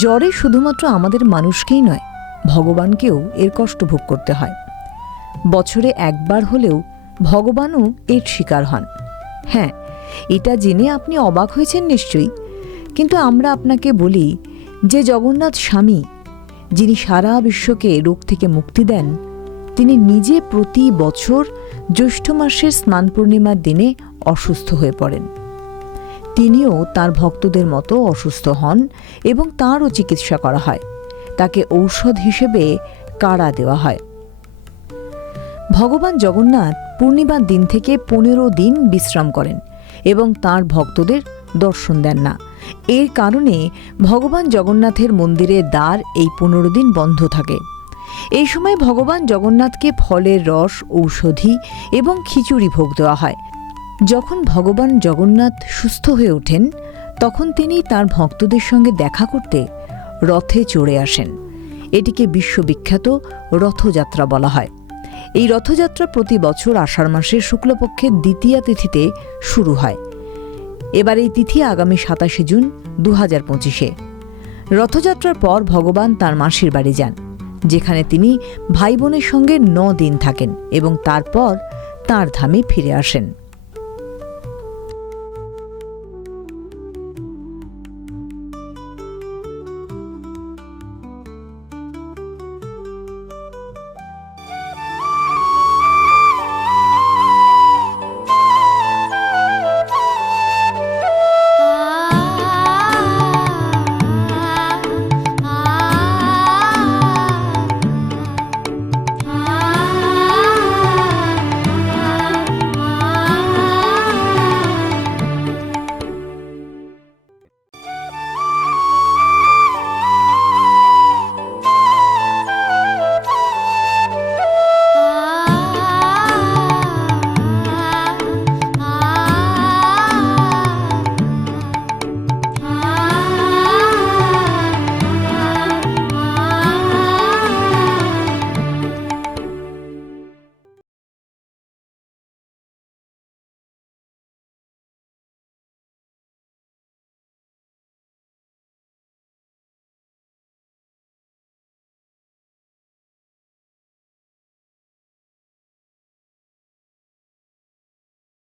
জ্বরে শুধুমাত্র আমাদের মানুষকেই নয়, ভগবানকেও এর কষ্ট ভোগ করতে হয়। বছরে একবার হলেও ভগবানও এর শিকার হন। হ্যাঁ, এটা জেনে আপনি অবাক হয়েছেন নিশ্চয়ই, কিন্তু আমরা আপনাকে বলি যে জগন্নাথ স্বামী, যিনি সারা বিশ্বকে রোগ থেকে মুক্তি দেন, তিনি নিজে প্রতি বছর জ্যৈষ্ঠ মাসের স্নান পূর্ণিমার দিনে অসুস্থ হয়ে পড়েন। তিনিও তার ভক্তদের মতো অসুস্থ হন এবং তাঁরও চিকিৎসা করা হয়। তাকে ঔষধ হিসেবে কাড়া দেওয়া হয়। ভগবান জগন্নাথ পূর্ণিমার দিন থেকে 15 দিন বিশ্রাম করেন এবং তাঁর ভক্তদের দর্শন দেন না। এর কারণে ভগবান জগন্নাথের মন্দিরের দ্বার এই 15 দিন বন্ধ থাকে। এই সময় ভগবান জগন্নাথকে ফলের রস, ঔষধি এবং খিচুড়ি ভোগ দেওয়া হয়। যখন ভগবান জগন্নাথ সুস্থ হয়ে ওঠেন, তখন তিনি তার ভক্তদের সঙ্গে দেখা করতে রথে চড়ে আসেন। এটিকে বিশ্ববিখ্যাত রথযাত্রা বলা হয়। এই রথযাত্রা প্রতি বছর আষাঢ় মাসের শুক্লপক্ষের দ্বিতীয়া তিথিতে শুরু হয়। এবার এই তিথি আগামী 27 জুন 2025-এ। রথযাত্রার পর ভগবান তাঁর মাসির বাড়ি যান, যেখানে তিনি ভাই বোনের সঙ্গে 9 দিন থাকেন এবং তারপর তাঁর ধামে ফিরে আসেন।